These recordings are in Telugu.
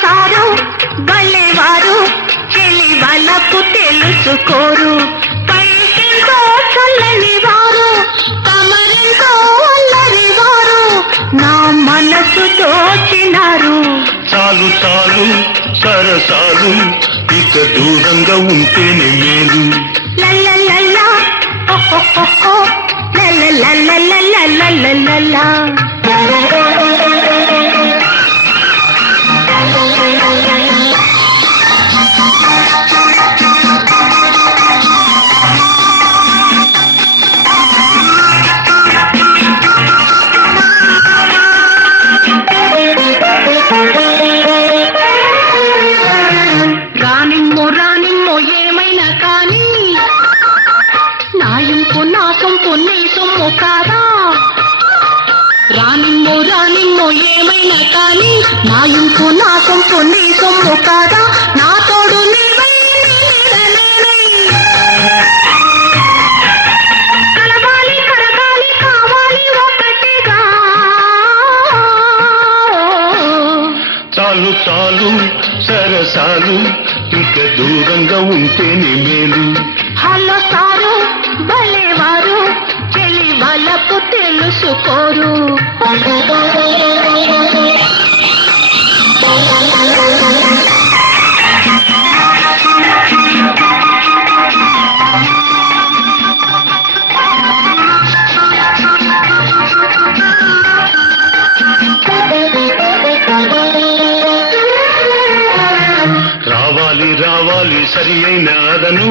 సారు బల్లెవారు చెలి వాళ్ళకు తెలుసుకోరు పైకెంతో చల్లని వారు కమరెంతో అల్లరి వారు నా మనసు దోచినారు. చాలు చాలు సరసాలు ఇక దూరంగా ఉంటేనే మేలు. లల్లల్లల్లా ఓహో లల్లల్లల్లల్లల్లల్లల్లా రానిమ్మో రానిమ్మో ఏమైనా కానీ నా ఇంపు నా సొంపు నీ సొమ్ము కాదా నా తోడు నీవై కలవాలి కరగాలి కావాలి ఒకటిగా. చాలు చాలు సరసాలు ఇక దూరంగా ఉంటేనే మేలు. హలో సారు భలేవారు చెలి వాళ్ళకు తెలుసుకోరు. రావాలి రావాలి సరి అయిన అదను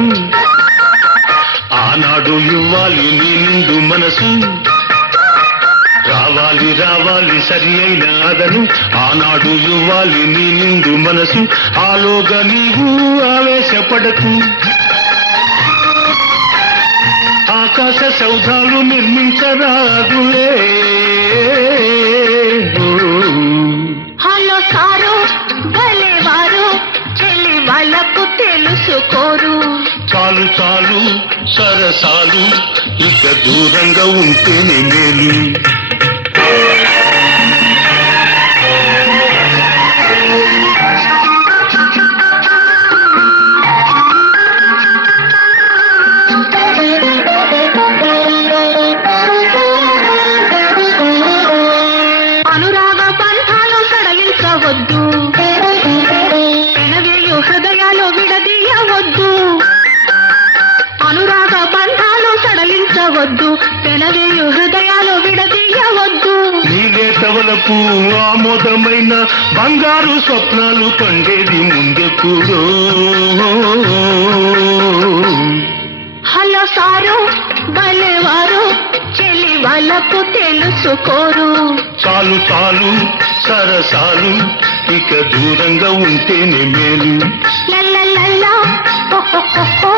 ఆనాడు ఇవ్వాలి నీ నిండు మనసు. రావాలి రావాలి సరి అయిన అదను ఆనాడు ఇవ్వాలి నీ నిండు మనసు. ఆలోగా నీవు ఆవేశపడకు ఆకాశ సౌధాలు నిర్మించరాదులే. హలో సారు భలేవారు చెల్లి వాళ్ళకు తెలుసుకోరు. చాలు చాలు సరసాలు ఇక దూరంగా ఉంటేనే మేలు. అనురాగ బంధాలు సడలించవద్దు పెనవేయు హృదయాలు విడదీయవద్దు. అనురాగ బంధాలు సడలించవద్దు పెనవేయు హృదయాలు విడదీయవద్దు. నీవే తవలకు ఆమోదమైన బంగారు స్వప్నాలు కండేది ముందెప్పుడో. హలో సారు భలేవారు చెల్లి వాళ్ళకు తెలుసుకోరు. చాలు చాలు సరసాలు ఇక దూరంగా ఉంటేనే మేలు. లల్లల్లల్లా ఓహో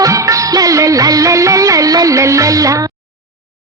లల్లల్లల్లల్లల్లల్లా